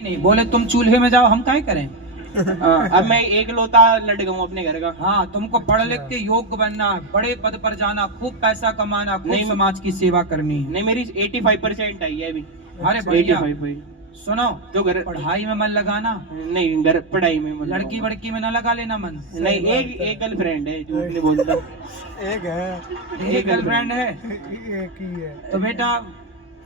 नहीं बोले तुम चूल्हे में जाओ, हम काहे करें। अब मैं एक लौता लड़का हूँ अपने घर का। हाँ, तुमको पढ़ लिख के योग्य बनना है, बड़े पद पर जाना, खूब पैसा कमाना, खूब नहीं, समाज की सेवा करनी है। नहीं मेरी 85% आई है अभी। अरे बढ़िया। 85। सुनो, तो घर पढ़ाई में मन लगाना, नहीं, घर पढ़ाई में मन लड़की लगाऊंगा। वड़की में न लगा लेना मन। नहीं, एक गर्लफ्रेंड है, झूठ नहीं बोलता। एक है, एक गर्लफ्रेंड है एक ही है, तो बेटा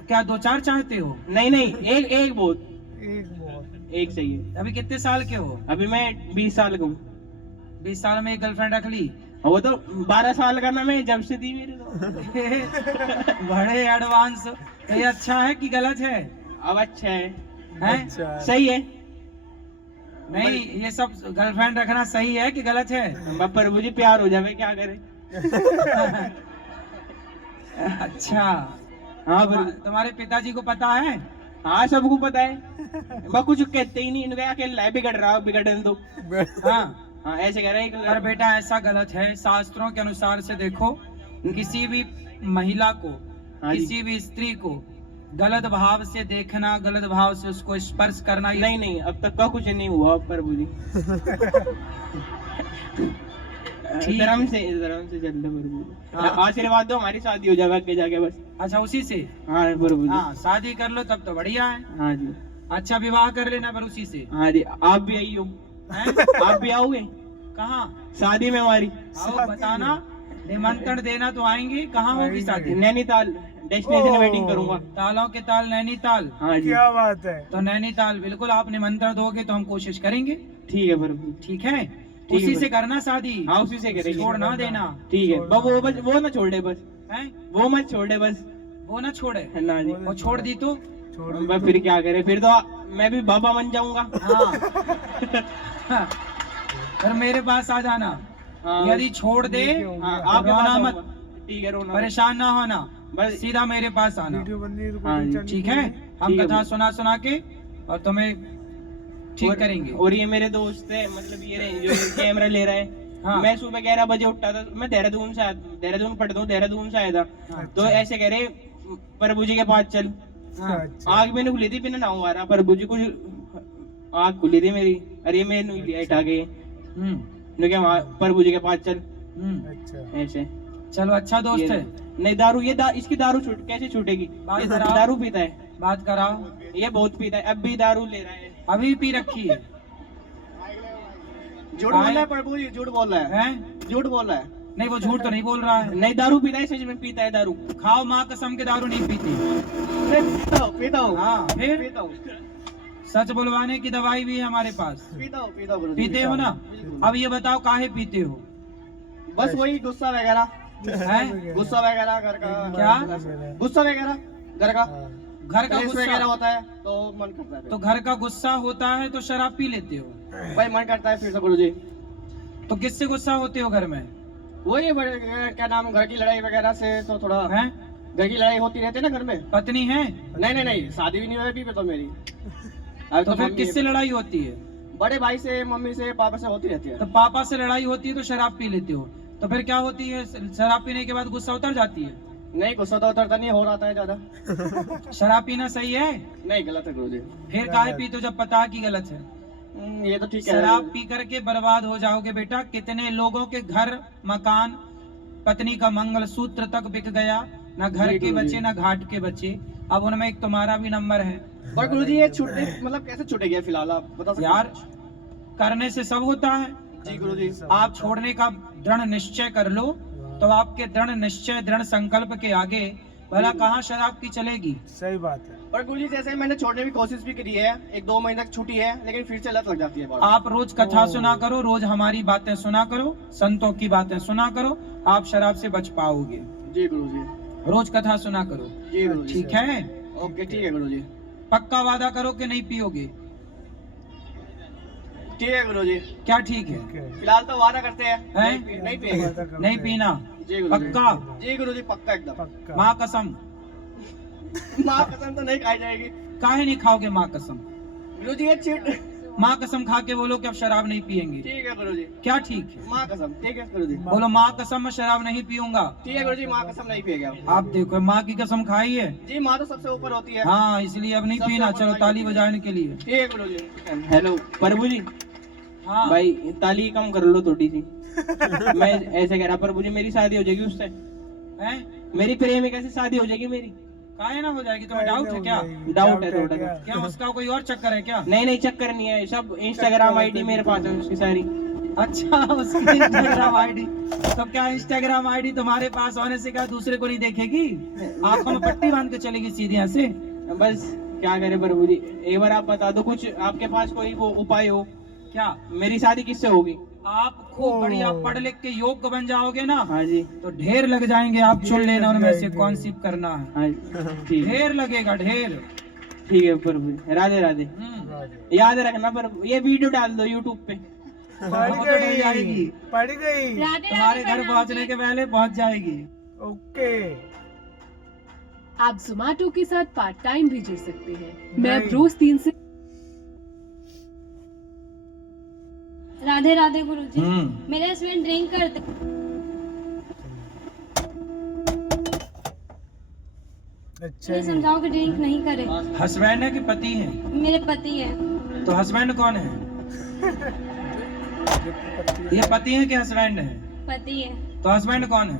क्या दो चार चाहते हो। नहीं, एक बहुत, एक बहुत। एक सही है। अभी कितने साल के हो। अभी मैं 20 साल का हूँ। 20 साल में एक गर्लफ्रेंड रख ली। वो तो 12 साल का ना, मैं जब से दी मेरे तो। बड़े एडवांस। तो ये अच्छा है कि गलत है। अब अच्छा है, हैं? अच्छा, सही है। नहीं, ये सब गर्लफ्रेंड रखना सही है कि गलत है। अब प्रभु जी प्यार हो जावे, क्या करे। अच्छा, हाँ तुम्हारे पिताजी को पता है। हाँ, सबको पता है। मैं कुछ कहते ही नहीं, इनका अकेला है, बिगड़ रहा, बिगड़ने दो। हाँ, हाँ, ऐसे कह रहे हैं पर बेटा ऐसा गलत है। शास्त्रों के अनुसार से देखो, किसी भी महिला को, हाँ जी। किसी भी स्त्री को गलत भाव से देखना, गलत भाव से उसको स्पर्श करना, ये नहीं, अब तक का कुछ नहीं हुआ प्रभु जी। ठीक धर्म से चल रहे प्रभु जी। हाँ। आशीर्वाद दो, हमारी शादी हो जाए आगे जाके बस। अच्छा, उसी से। हाँ प्रभु जी। हाँ, शादी कर लो तब तो बढ़िया है। हाँ जी, अच्छा, विवाह कर लेना पर उसी से। हाँ जी। आप भी आई हो, हैं? आप भी आओगे कहाँ शादी में हमारी? आओ, बताना, निमंत्रण देना तो आएंगे। कहाँ होगी शादी। नैनीताल डेस्टिनेशन ओह। वेटिंग करूंगा। तालों के ताल नैनीताल। हाँ जी, क्या बात है। तो नैनीताल बिल्कुल, आप निमंत्रण दोगे तो हम कोशिश करेंगे। ठीक है प्रभु। ठीक है, है उसी से भाई। करना शादी। हाँ, उसी से करेंगे। छोड़ ना देना। ठीक है, बस वो ना छोड़ दे बस। हैं? वो मत छोड़ दे बस। वो ना छोड़े। है ना जी। वो छोड़ दी तो। छोड़ बस फिर क्या करे, फिर तो मैं भी बाबा बन जाऊंगा। हाँ। फिर मेरे पास आ जाना। हाँ। यदि छोड़ दे, हाँ, तो आपके पास रोना आऊंगा। मत, ठीक है, रोना मत। परेशान ना होना, बस। सीधा मेरे पास आना। वीडियो बन रही है तो हाँ जी, कोई ठीक है, हम ठीक है कथा भाई। सुना के और तुम्हें ठीक और- करेंगे। और ये मेरे दोस्त है, मतलब ये रहे जो कैमरा ले रहा है। हाँ। मैं सुबह 11 बजे उठता था, मैं देहरादून पढ़ता हूँ, देहरादून से आया था। हाँ। तो ऐसे कह रहे प्रभु जी के पास चल। हाँ। अच्छा, आग मैंने खुली थी, बिना नाव आ रहा, प्रभु जी कुछ आग खुली थी मेरी। अरे मैंने लिया उठा के, हम्म, क्या प्रभु जी के पास चल। अच्छा। ऐसे चलो, अच्छा दोस्त ये- है। नहीं, दारू इसकी दारू कैसे छूटेगी। बात ये कराओ। दारू पीता है, बात कराओ। ये बहुत पीता है, अब भी दारू ले रहा है। अभी पी रखी है। झूठ बोल रहा है प्रभु जी, झूठ बोल रहा हैं? झूठ बोल रहा है। नहीं, वो झूठ तो नहीं बोल रहा है। नहीं, दारू पीता है, सच में पीता है दारू। खाओ, माँ कसम के दारू नहीं पीती। पीता हूँ, हाँ, फिर पीता हूँ, सच बुलवाने की दवाई भी है हमारे पास। पीता हूँ। पीते हो ना। अब ये बताओ काहे पीते हो। बस वही गुस्सा वगैरह, हैं? गुस्सा वगैरह घर का। क्या? गुस्सा वगैरह घर का, हाँ। घर का कलेश वगैरह गुस्सा, होता है तो मन करता है। तो घर का गुस्सा होता है तो शराब पी लेते हो। भाई मन करता है फिर से गुरु जी। तो किससे गुस्सा होते हो घर में। वही क्या नाम, घर की लड़ाई वगैरह से तो थोड़ा, हैं? घर की लड़ाई होती रहती है ना घर में। पत्नी है नहीं, शादी भी नहीं हुई अभी तो मेरी। अभी तो फिर मम्मी- किससे लड़ाई होती है। बड़े भाई से, मम्मी से, पापा से होती रहती है। तो पापा से लड़ाई होती है तो शराब पी लेते हो। तो फिर क्या होती है, शराब पीने के बाद गुस्सा उतर जाती है। नहीं, गुस्सा तो उतरता नहीं, हो रहा है ज्यादा। शराब पीना सही है। नहीं, गलत है गुरु जी। फिर काहे पीते हो जब पता है कि गलत है। ये तो ठीक है। शराब पी करके बर्बाद हो जाओगे बेटा। कितने लोगों के घर मकान, पत्नी का मंगलसूत्र तक बिक गया, ना घर जी, के गुरुजी। बच्चे ना घाट के बच्चे। अब उनमें एक तुम्हारा भी नंबर है। पर गुरु जी ये छूटे, मतलब कैसे छूटेगी फिलहाल, आप बता सकते यार, करने से सब होता है। जी गुरु जी। आप छोड़ने का दृढ़ निश्चय कर लो तो आपके दृढ़ निश्चय, दृढ़ संकल्प के आगे भला कहाँ शराब की चलेगी। सही बात है। पर गुरु जी जैसे मैंने छोड़ने की कोशिश भी करी है, 1-2 महीने तक छुट्टी है, लेकिन फिर से लत लग जाती है बात। आप रोज कथा सुना करो, रोज हमारी बातें सुना करो, संतों की बातें सुना करो, आप शराब से बच पाओगे। जी गुरु जी। रोज कथा सुना करो। जी गुरु जी। ठीक है, ओके, ठीक है गुरु जी। पक्का वादा करो कि नहीं पियोगे। ठीक है गुरु जी। क्या ठीक है। ठीक है। फिलहाल तो वादा करते हैं, हैं? नहीं पिएंगे। वादा करते नहीं हैं। पीना। जी गुरु जी। पक्का। जी गुरु जी, पक्का एकदम। पक्का। माँ कसम। माँ कसम तो नहीं खाई जाएगी। काहे नहीं खाओगे माँ कसम। गुरु जी ये माँ कसम खा के बोलो कि अब शराब नहीं पियेंगे। ठीक है गुरुजी, क्या ठीक है? माँ कसम। ठीक है गुरुजी, बोलो माँ कसम मैं शराब नहीं पीऊंगा। ठीक है गुरुजी, माँ कसम नहीं पिएगा। आप देखो माँ की कसम खाई है। जी माँ तो सबसे ऊपर होती है। हाँ इसलिए अब नहीं सबसे पीना। ऊपर चलो भाई ताली होती है। बजाने के लिए। ठीक है गुरुजी। हेलो प्रभु जी, हाँ भाई ताली कम कर लो थोड़ी सी। मैं ऐसे कह रहा प्रभु जी, मेरी शादी हो जाएगी उससे? है मेरी प्रेमिका से शादी हो जाएगी मेरी? काहे ना हो जाएगी? तुम्हें डाउट है क्या? डाउट है थोड़ा सा। क्या उसका कोई और चक्कर है क्या? नहीं नहीं, चक्कर नहीं है, सब इंस्टाग्राम आईडी मेरे पास है उसकी सारी। अच्छा उसकी इंस्टाग्राम आईडी। तो क्या इंस्टाग्राम आईडी तुम्हारे पास होने से क्या दूसरे को नहीं देखेगी? आंखों में पट्टी बांध के चलेगी सीधे यहाँ से? बस क्या करे प्रभु जी, एक बार आप बता दो कुछ, आपके पास कोई वो उपाय हो। क्या मेरी शादी किससे होगी? आप खूब बढ़िया पढ़ लिख के योग्य बन जाओगे ना हाँ जी, तो ढेर लग जाएंगे। आप चुन लेना उनमें से कौन सी करना है। हाँ जी, ठीक है, ढेर लगेगा ढेर। ठीक है प्रभु जी, राधे राधे। याद रखना प्रभु, ये वीडियो डाल दो यूट्यूब पे। पड़ वो तो डल जाएगी। गई, पड़ गई। तुम्हारे घर पहुंचने के पहले पहुंच जाएगी। ओके। आप जोमेटो के साथ पार्ट टाइम भी जुड़ सकते हैं। मैं अब नहीं। रोज 3 से राधे राधे गुरुजी। मेरे हस्बैंड ड्रिंक करते। अच्छा मुझे जी। समझाओ कि ड्रिंक नहीं करे। हस्बैंड है कि पति है? मेरे पति है। तो हस्बैंड कौन है? ये पति है कि हस्बैंड है? पति है। तो हस्बैंड कौन है?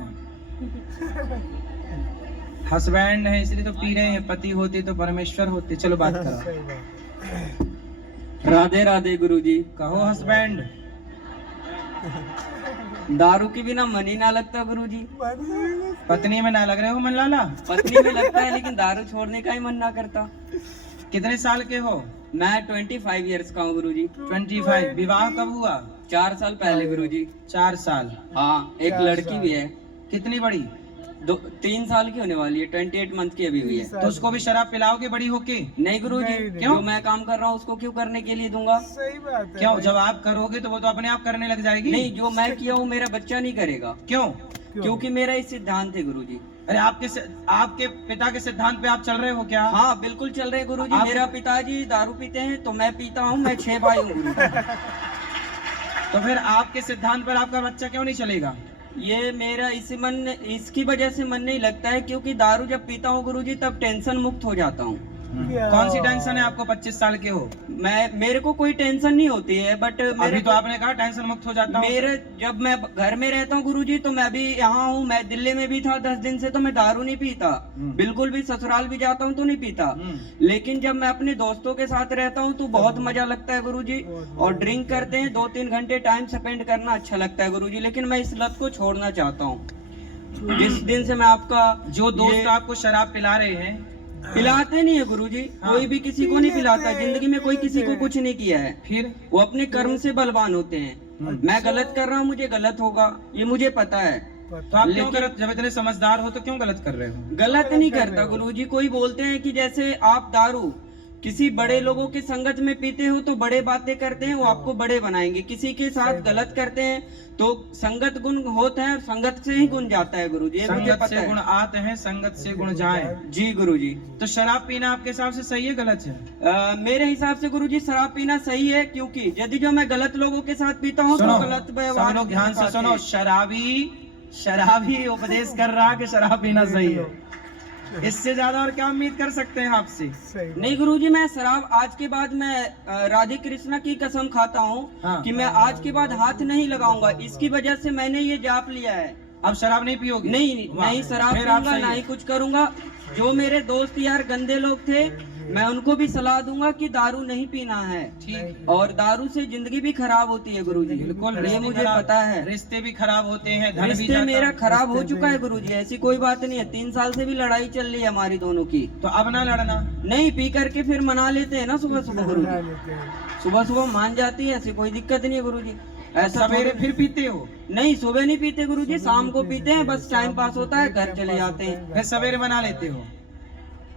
हस्बैंड है इसलिए तो पी रहे हैं। पति होते तो परमेश्वर होते। चलो बात करो। सही बात। राधे राधे गुरुजी। कहो हस्बैंड। दारू के बिना मन ही ना लगता गुरुजी। पत्नी में ना लग रहे हो मन लाला? पत्नी में लगता है लेकिन दारू छोड़ने का ही मन ना करता। कितने साल के हो? मैं 25 इयर्स का हूँ गुरुजी। 25। विवाह कब हुआ? 4 साल पहले गुरुजी। 4 साल। हाँ, एक 4 लड़की साल। भी है, कितनी बड़ी? 3 साल की होने वाली है, 28 मंथ की अभी हुई है। तो उसको भी शराब पिलाओगे बड़ी होके? नहीं गुरुजी, नहीं, नहीं। जो मैं काम कर रहा हूँ उसको क्यों करने के लिए दूंगा? सही बात है। क्यों? जब आप करोगे तो वो तो अपने आप करने लग जाएगी। नहीं, जो मैं किया हूँ मेरा बच्चा नहीं करेगा, क्यों? क्योंकि मेरा इस सिद्धांत है गुरुजी। अरे आपके पिता के सिद्धांत पे आप चल रहे हो क्या? हाँ बिल्कुल चल रहे गुरुजी। आप- मेरा पिताजी दारू पीते हैं तो मैं पीता हूँ। मैं 6 भाई हूँ गुरुजी। तो फिर आपके सिद्धांत पर आपका बच्चा क्यों नहीं चलेगा? ये मेरा इसकी वजह से मन नहीं लगता है, क्योंकि दारू जब पीता हूँ गुरुजी तब टेंशन मुक्त हो जाता हूँ। क्या? कौन सी टेंशन है आपको? 25 साल के हो। मेरे को कोई टेंशन नहीं होती है, बट अभी तो आपने कहा टेंशन मुक्त हो जाता हूं। मेरे जब मैं घर में रहता हूँ गुरुजी तो मैं भी यहाँ हूँ, मैं दिल्ली में भी था 10 दिन से, तो मैं दारू नहीं पीता बिल्कुल भी। ससुराल भी जाता हूँ तो नहीं पीता, लेकिन जब मैं अपने दोस्तों के साथ रहता हूँ तो बहुत मजा लगता है गुरुजी। और ड्रिंक करते हैं 2-3 घंटे टाइम स्पेंड करना अच्छा लगता है गुरुजी। लेकिन मैं इस लत को छोड़ना चाहता हूँ। जिस दिन से मैं आपका जो दोस्त आपको शराब पिला रहे हैं, पिलाते नहीं है गुरुजी, कोई भी किसी को नहीं पिलाता। जिंदगी में कोई किसी को कुछ नहीं किया है, फिर वो अपने कर्म से बलवान होते हैं। मैं गलत कर रहा हूँ, मुझे गलत होगा, ये मुझे पता है। तो आप क्यों लेकिन- गलत? जब इतने समझदार हो तो क्यों गलत कर रहे हो? गलत नहीं करता गुरुजी। कोई बोलते हैं कि जैसे आप दारू किसी बड़े लोगों की संगत में पीते हो तो बड़े बातें करते हैं, वो आपको बड़े बनाएंगे। किसी के साथ गलत करते हैं तो संगत गुण होता है, संगत से ही गुण जाता है गुरुजी, ये मुझे संगत पता से गुण है। आते हैं, संगत से गुण जाए। जी गुरुजी। तो शराब पीना आपके हिसाब से सही है गलत है? मेरे हिसाब से गुरुजी शराब पीना सही है, क्योंकि यदि जो मैं गलत लोगों के साथ पीता हूँ तो सुनो, गलत सब व्यवहार लोग ध्यान से दिखाते सुनो। हैं। शराबी उपदेश कर रहा कि शराब पीना सही है। इससे ज्यादा और क्या उम्मीद कर सकते हैं आपसे? सही बात। नहीं गुरुजी, मैं शराब आज के बाद मैं राधे कृष्णा की कसम खाता हूँ हाँ। कि मैं आज के बाद हाथ नहीं लगाऊंगा। इसकी वजह से मैंने ये जाप लिया है। अब शराब नहीं पियोगे? नहीं वाह, नहीं शराब फिर आप पीऊंगा, सही ना है। ही कुछ करूंगा। जो मेरे दोस्त यार गंदे लोग थे, मैं उनको भी सलाह दूंगा कि दारू नहीं पीना है। ठीक। और दारू से जिंदगी भी खराब होती है गुरुजी, बिल्कुल, ये रिश्ते मुझे खराब- पता है। रिश्ते भी खराब होते हैं, धन भी रिश्ते जाता मेरा है। खराब हो चुका है गुरुजी, ऐसी कोई बात नहीं है। 3 साल से भी लड़ाई चल रही है हमारी दोनों की। तो अब ना लड़ना। नहीं, पी करके फिर मना लेते हैं ना सुबह सुबह बना गुरुजी। लेते हैं। सुबह सुबह मान जाती है, ऐसी कोई दिक्कत नहीं है गुरुजी। ऐसा सवेरे थोड़ी- फिर पीते हो? नहीं, सुबह नहीं पीते गुरुजी, शाम को पीते हैं। बस टाइम पास होता है, घर चले जाते हैं। फिर सवेरे मना लेते हो?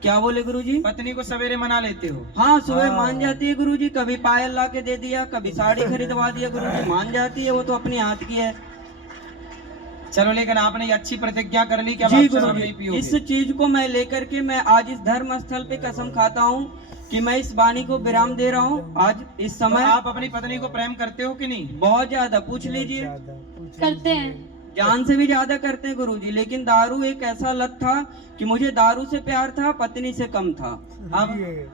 क्या बोले गुरुजी? पत्नी को सवेरे मना लेते हो? हाँ, सुबह मान जाती है गुरुजी। कभी पायल ला के दे दिया, कभी साड़ी खरीदवा दिया गुरुजी, मान जाती है। वो तो अपने हाथ की है। चलो, लेकिन आपने ये अच्छी प्रतिज्ञा कर ली कि अब जी आप शराब नहीं गुरुजी, पियोगे। इस चीज को मैं लेकर के मैं आज इस धर्म स्थल पे कसम खाता हूँ कि मैं इस वाणी को विराम दे रहा हूँ आज इस तो समय। आप अपनी पत्नी को प्रेम करते हो कि नहीं? बहुत ज्यादा, पूछ लीजिए, ज्यादा पूछ करते हैं। जान से भी ज्यादा करते हैं गुरुजी। लेकिन दारू एक ऐसा लत था कि मुझे दारू से प्यार था, पत्नी से कम था। अब ये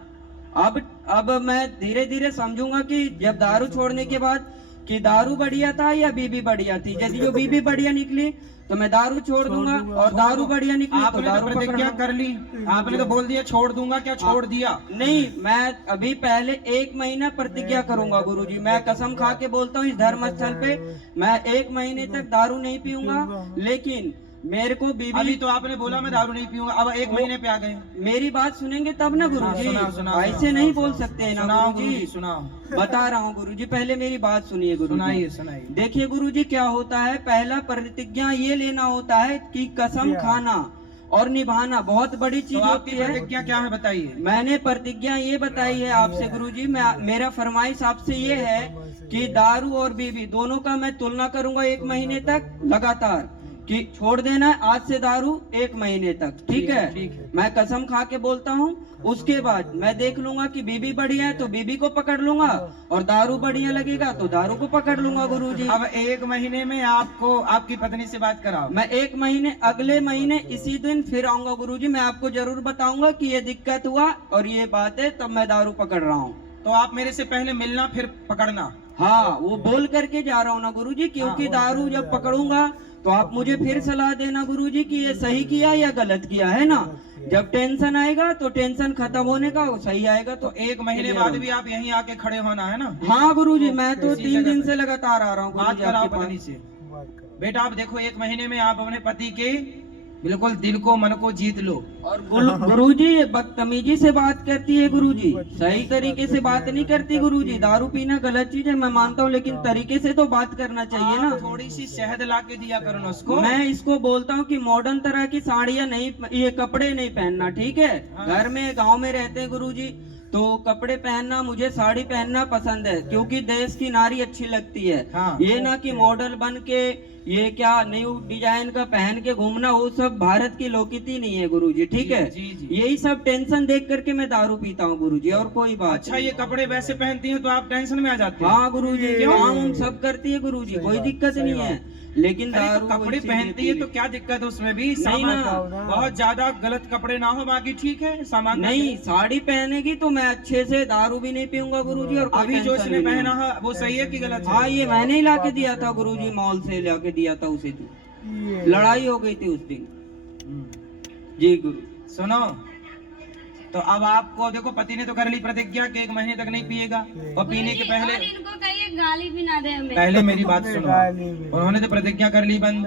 अब मैं धीरे धीरे समझूंगा कि जब दारू छोड़ने के बाद कि दारू बढ़िया था या बीबी बढ़िया थी। यदि जो बीबी बढ़िया निकली तो मैं दारू छोड़ दूंगा, और दारू बढ़िया निकली तो आपने तो दारू प्रतिज्ञा पकड़ कर ली, आपने तो बोल दिया छोड़ दूंगा, क्या छोड़ दिया? नहीं, मैं अभी पहले 1 महीना प्रतिज्ञा करूंगा गुरुजी। मैं कसम खा के बोलता हूँ इस धर्म स्थल पे मैं 1 महीने तक दारू नहीं पीऊंगा। लेकिन मेरे को अभी बीबी, तो आपने बोला मैं दारू नहीं पीऊंगा, अब 1 महीने पे आ गए। मेरी बात सुनेंगे तब ना गुरुजी। सुनाओ, सुनाओ, ऐसे नहीं बोल सकते हैं ना सुनाओ गुरुजी। गुरुजी, सुनाओ, बता रहा हूँ गुरुजी, पहले मेरी बात सुनिए गुरुजी। सुनाइए सुनाइए। देखिए गुरुजी, क्या होता है, पहला प्रतिज्ञा ये लेना होता है कि कसम खाना और निभाना बहुत बड़ी तो चीज आपकी होती है। प्रतिज्ञा क्या है बताइए? मैंने प्रतिज्ञा ये बताई है आपसे गुरुजी। मेरा फरमाइश आपसे ये है कि दारू और बीवी दोनों का मैं तुलना करूंगा 1 महीने तक लगातार, कि छोड़ देना है आज से दारू 1 महीने तक, ठीक है? ठीक है। मैं कसम खा के बोलता हूँ। उसके बाद मैं देख लूंगा कि बीबी बढ़िया है तो बीबी को पकड़ लूंगा, और दारू बढ़िया लगेगा तो दारू को पकड़ लूंगा गुरुजी। अब 1 महीने में आपको आपकी पत्नी से बात कराओ। मैं 1 महीने, अगले महीने इसी दिन फिर आऊंगा गुरुजी। मैं आपको जरूर बताऊंगा कि ये दिक्कत हुआ और ये बात है, तब मैं दारू पकड़ रहा हूँ। तो आप मेरे से पहले मिलना फिर पकड़ना। हाँ, वो बोल करके जा रहा हूँ ना गुरुजी, क्योंकि दारू जब पकड़ूंगा तो आप मुझे फिर सलाह देना गुरुजी कि ये सही किया या गलत किया, है ना? जब टेंशन आएगा तो टेंशन खत्म होने का, सही आएगा तो 1 महीने बाद भी आप यहीं आके खड़े होना है ना? हाँ गुरुजी, मैं तो इसी 3 जगह दिन पे। से लगातार आ रहा हूँ बात गुरुजी कराओ आपके पास। पत्नी से। बात करो। बेटा आप देखो 1 महीने में आप अपने पति के बिल्कुल दिल को मन को जीत लो। और गुरुजी ये बदतमीजी से बात करती है गुरुजी, सही तरीके से बात नहीं करती गुरुजी। दारू पीना गलत चीज है मैं मानता हूँ, लेकिन तरीके से तो बात करना चाहिए ना। आप थोड़ी सी शहद ला के दिया करो ना उसको। मैं इसको बोलता हूँ कि मॉडर्न तरह की साड़ियाँ नहीं, ये कपड़े नहीं पहनना, ठीक है? घर में गांव में रहते हैं गुरुजी, तो कपड़े पहनना, मुझे साड़ी पहनना पसंद है, क्योंकि देश की नारी अच्छी लगती है। हाँ। ये ना कि मॉडल बन के ये क्या न्यू डिजाइन का पहन के घूमना, वो सब भारत की लोकनीति नहीं है गुरुजी, ठीक है? जी, जी। यही सब टेंशन देख करके मैं दारू पीता हूँ गुरुजी, और कोई बात अच्छा नहीं। ये कपड़े वैसे पहनती हैं तो आप टेंशन में आ जाते हैं? हाँ गुरुजी, क्यों? काम हम सब करती है गुरुजी, कोई दिक्कत सही नहीं है। लेकिन अरे दारू तो कपड़े ऐसी पहनती है रहती तो क्या दिक्कत है उसमें भी? नहीं सामान ना। बहुत ज्यादा गलत कपड़े ना हो, बाकी ठीक है सामान। नहीं, साड़ी पहनेगी तो मैं अच्छे से दारू भी नहीं पीऊंगा गुरुजी, और कोई अभी जो टेंशन इसने भी नहीं। पहना है वो सही है कि गलत है? हाँ, ये मैंने ही लाके दिया था गुरुजी, मॉल से लाके दिया था उसे। तो ये लड़ाई हो गई थी उस दिन। जी गुरु। सुनो, तो अब आपको देखो पति ने तो कर ली प्रतिज्ञा कि 1 महीने तक नहीं पिएगा, और पीने के पहले और इनको कहिए गाली भी ना दे हमें। पहले मेरी बात सुनो। गाली भी। उन्होंने तो प्रतिज्ञा कर ली बंद,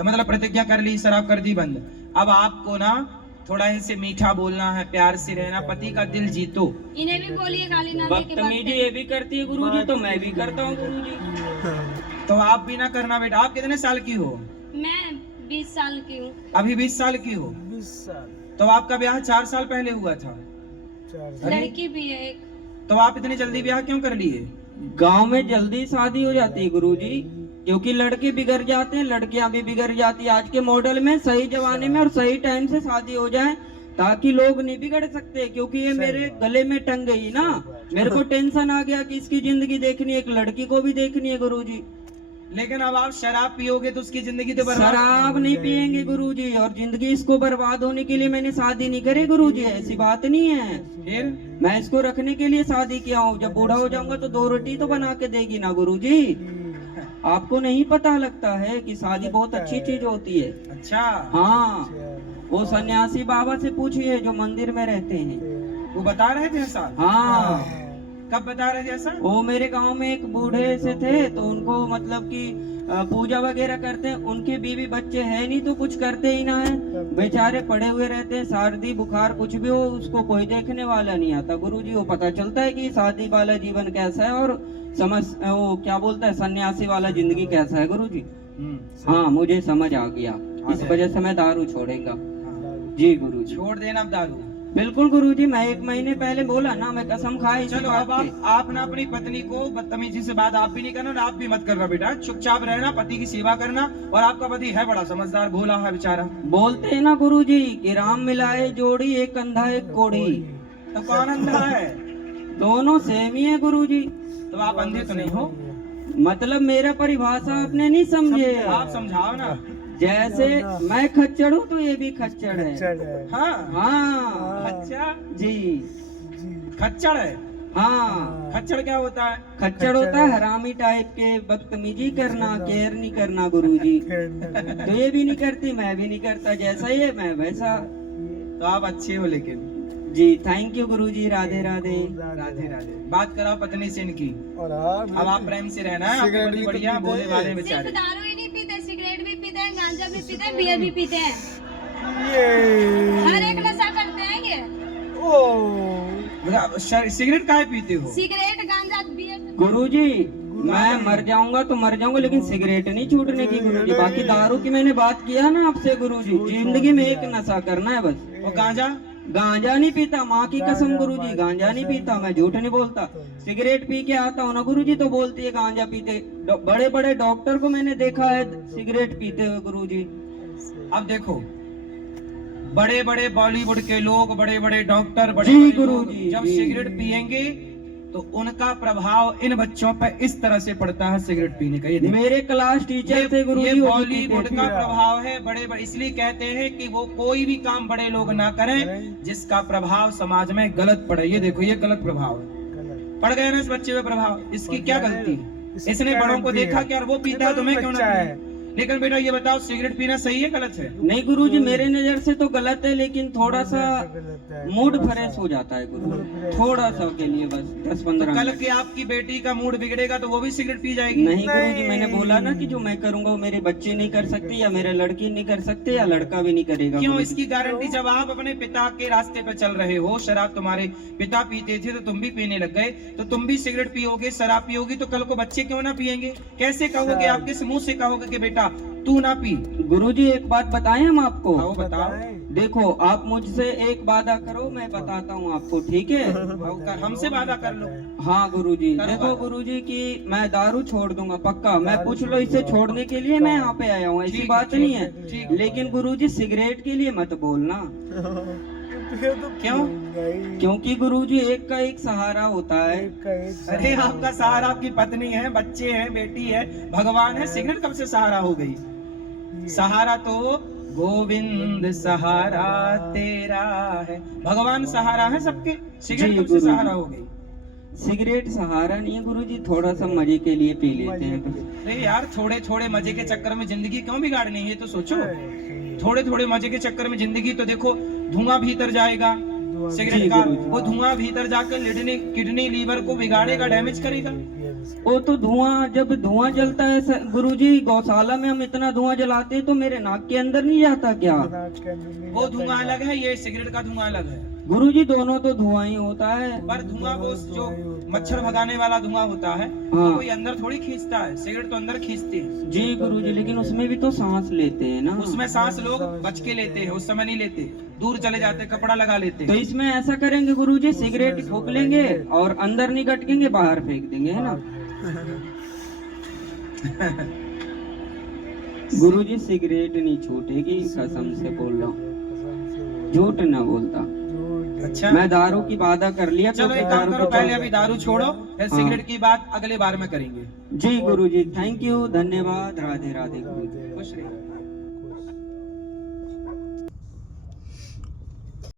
मतलब प्रतिज्ञा कर ली, शराब कर दी बंद। अब आपको ना थोड़ा इनसे मीठा बोलना है, प्यार से रहना, पति का दिल जीतो। इन्हें भी बोलिए गाली ना दे के बात बदतमीजी ये भी करती है गुरुजी, तो मैं भी करता हूँ गुरुजी। तो आप भी ना करना बेटा। आप कितने साल की हो? मैं 20 साल की हूँ। अभी 20 साल की हो? 20 साल तो आपका ब्याह 4 साल पहले हुआ था। 4 अरे? लड़की भी है एक। तो आप इतनी जल्दी ब्याह क्यों कर लिए? गांव में जल्दी शादी हो जाती है गुरुजी, क्योंकि लड़के बिगड़ जाते हैं, लड़कियां भी बिगड़ जाती है। आज के मॉडल में सही जमाने में और सही टाइम से शादी हो जाए, ताकि लोग नहीं बिगड़ सकते। क्योंकि ये मेरे गले में टंग गई ना, मेरे को टेंशन आ गया कि इसकी जिंदगी देखनी है, एक लड़की को भी देखनी है गुरुजी। लेकिन अब आप शराब पियोगे तो उसकी जिंदगी तो बर्बाद। शराब नहीं पियेंगे गुरुजी, और जिंदगी इसको बर्बाद होने के लिए मैंने शादी नहीं करी गुरुजी, ऐसी बात नहीं है। फिर मैं इसको रखने के लिए शादी किया हूँ। जब बूढ़ा हो जाऊंगा तो 2 रोटी तो बना के देगी ना गुरुजी। आपको नहीं पता लगता है कि शादी बहुत अच्छी चीज होती है। अच्छा, हाँ, वो सन्यासी बाबा से पूछिए जो मंदिर में रहते हैं। वो बता रहे थे ऐसा? हाँ, कब बता रहे थे ऐसा? वो मेरे गांव में एक बूढ़े से थे, तो उनको मतलब कि पूजा वगैरह करते हैं। उनके बीवी बच्चे है नहीं तो कुछ करते ही ना है, बेचारे पड़े हुए रहते हैं। सर्दी बुखार कुछ भी हो उसको कोई देखने वाला नहीं आता गुरुजी। वो पता चलता है कि शादी वाला जीवन कैसा है, और समझ वो क्या बोलता है सन्यासी वाला जिंदगी कैसा है गुरुजी। हाँ, मुझे समझ आ गया, इस वजह से मैं दारू छोड़ेगा। जी गुरुजी, छोड़ देना अब दारू। बिल्कुल गुरुजी। मैं 1 महीने पहले बोला ना, मैं कसम खाई इसी चलो बात अब पे। आप ना अपनी पत्नी को बदतमीजी से बात आप भी नहीं करना और आप भी मत करना बेटा। चुपचाप रहना, पति की सेवा करना। और आपका पति है बड़ा समझदार, भोला है बेचारा। बोलते हैं ना गुरुजी कि राम मिलाए जोड़ी, एक कंधा एक कोड़ी। तो कौन अंधा है? दोनों सेम ही है गुरुजी। तो आप अंधे तो नहीं हो? मतलब मेरा परिभाषा आपने नहीं समझे। आप समझाओ ना। जैसे मैं खच्चर हूँ तो ये भी खच्चर है। खच्चर है। हाँ हाँ अच्छा, जी, जी। खच्चड़ है। हाँ खच्चड़ क्या होता है? खच्चर होता है हरामी टाइप के, बदतमीजी करना, केयर नहीं करना गुरुजी। तो ये भी नहीं करती, मैं भी नहीं करता, जैसा ये मैं वैसा। तो आप अच्छे हो लेकिन। जी थैंक यू गुरुजी, राधे राधे। राधे राधे। बात कराओ पत्नी से इनकी। और अब आप प्रेम से रहना है, आपके सिगरेट पति भी तो बढ़िया पीते भोले हैं। भाले सिर्फ बेचारे। दारू ही नहीं पीते, सिगरेट भी पीते हैं, गांजा भी पीते हैं, बियर भी पीते हैं, ये हर एक नशा करते हैं ये। ओ सिगरेट काहे पीते हो? सिगरेट, गांजा, बियर। गुरुजी मैं मर जाऊंगा तो मर जाऊंगा, लेकिन सिगरेट नहीं छूटने की गुरुजी। बाकी दारू की मैंने बात किया ना आपसे गुरुजी, जिंदगी में एक नशा करना है बस। और गांजा? गांजा नहीं पीता, माँ की कसम गुरुजी, गांजा नहीं पीता, मैं झूठ नहीं बोलता। सिगरेट पी के आता हूँ ना गुरुजी तो बोलती है गांजा पीते। बड़े बड़े डॉक्टर को मैंने देखा है सिगरेट पीते हुए गुरुजी। अब देखो, बड़े बड़े बॉलीवुड के लोग, बड़े बड़े डॉक्टर, बड़े जी बड़े गुरुजी, लोग जब जी। सिगरेट पिएंगे तो उनका प्रभाव इन बच्चों पर इस तरह से पड़ता है सिगरेट पीने का। ये देखो, मेरे क्लास टीचर थे ये गुरुजी, वो भी बॉलीवुड पीते का थे। प्रभाव है। बड़े बड़े इसलिए कहते हैं कि वो कोई भी काम बड़े लोग ना करें जिसका प्रभाव समाज में गलत पड़े। ये देखो, ये गलत प्रभाव है, पड़ गया ना इस बच्चे पे प्रभाव। इसकी क्या गलती है? इसने बड़ों को देखा कि यार वो पीता है तो मैं क्यों ना पीऊं? लेकिन बेटा ये बताओ, सिगरेट पीना सही है गलत है? नहीं गुरुजी, मेरे नजर से तो गलत है, लेकिन थोड़ा सा मूड फ्रेश हो जाता है गुरुजी, थोड़ा सा के लिए बस 10-15 कल मिनट। के आपकी बेटी का मूड बिगड़ेगा तो वो भी सिगरेट पी जाएगी। नहीं गुरुजी, मैंने बोला ना कि जो मैं करूंगा वो मेरे बच्चे नहीं कर सकते, या मेरे लड़की नहीं कर सकते, या लड़का भी नहीं करेगा क्यों? गुरुजी। इसकी गारंटी, जब आप अपने पिता के रास्ते पे चल रहे हो, शराब तुम्हारे पिता पीते थे तो तुम भी पीने लग गए, तो तुम भी सिगरेट पियोगे, शराब पियोगी, तो कल को बच्चे क्यों ना पियेंगे? कैसे कहोगे? आप किस मुंह से कहोगे कि बेटा तू ना पी? गुरुजी एक बात बताएं हम आपको। आओ बताओ। देखो आप मुझसे एक वादा करो, मैं बताता हूँ आपको, ठीक है? हमसे वादा कर लो। हाँ गुरुजी, करो देखो वादा। गुरुजी कि मैं दारू छोड़ दूंगा पक्का। मैं पूछ लो इसे छोड़ने के लिए मैं यहाँ पे आया हूँ, ऐसी ठीक है, बात ठीक नहीं है, है। ठीक है। लेकिन गुरुजी सिगरेट के लिए मत बोलना, क्यों? क्योंकि गुरुजी एक का एक सहारा होता है। अरे आपका सहारा आपकी पत्नी है, बच्चे हैं, बेटी है, भगवान है। सिगरेट कब से सहारा हो गई? सहारा तो गोविंद सहारा तेरा है, भगवान सहारा है सबके। सिगरेट जी, कब से गुरुजी। सहारा हो गई? सिगरेट सहारा नहीं है गुरुजी, थोड़ा सा मजे के लिए पी लेते हैं बस। नहीं यार, थोड़े थोड़े मजे के चक्कर में जिंदगी क्यों बिगाड़नी है? ये तो सोचो, थोड़े थोड़े मजे के चक्कर में जिंदगी, तो देखो धुआं भीतर जाएगा सिगरेट जी, का, गुरुजी। वो धुआं भीतर जाकर किडनी लीवर को बिगाड़ेगा, डैमेज करेगा। वो तो धुआं, जब धुआं जलता है गुरुजी, गौशाला में हम इतना धुआं जलाते हैं तो मेरे नाक के अंदर नहीं जाता क्या? वो धुआं अलग है, ये सिगरेट का धुआं अलग है। गुरुजी दोनों तो धुआं ही होता है। पर धुआं वो जो मच्छर भगाने वाला धुआं होता है, हाँ। वो कोई अंदर थोड़ी खींचता है, सिगरेट तो अंदर खींचती है। जी गुरुजी, लेकिन उसमें भी तो सांस लेते हैं ना। उसमें सांस लोग बच के लेते हैं, उस समय नहीं लेते, दूर चले जाते, कपड़ा लगा लेते तो इसमें ऐसा करेंगे गुरुजी, सिगरेट फूक लेंगे और अंदर नहीं गटकेंगे, बाहर फेंक देंगे, है ना? गुरुजी सिगरेट नहीं छूटेगी, कसम से बोल रहा हूँ, झूठ ना बोलता। अच्छा, मैं दारू की वादा कर लिया। चलो एक काम करो, पहले अभी दारू छोड़ो, फिर हाँ। सिगरेट की बात अगले बार में करेंगे। जी गुरुजी, थैंक यू, धन्यवाद, राधे राधे गुरुजी। खुश रहिए।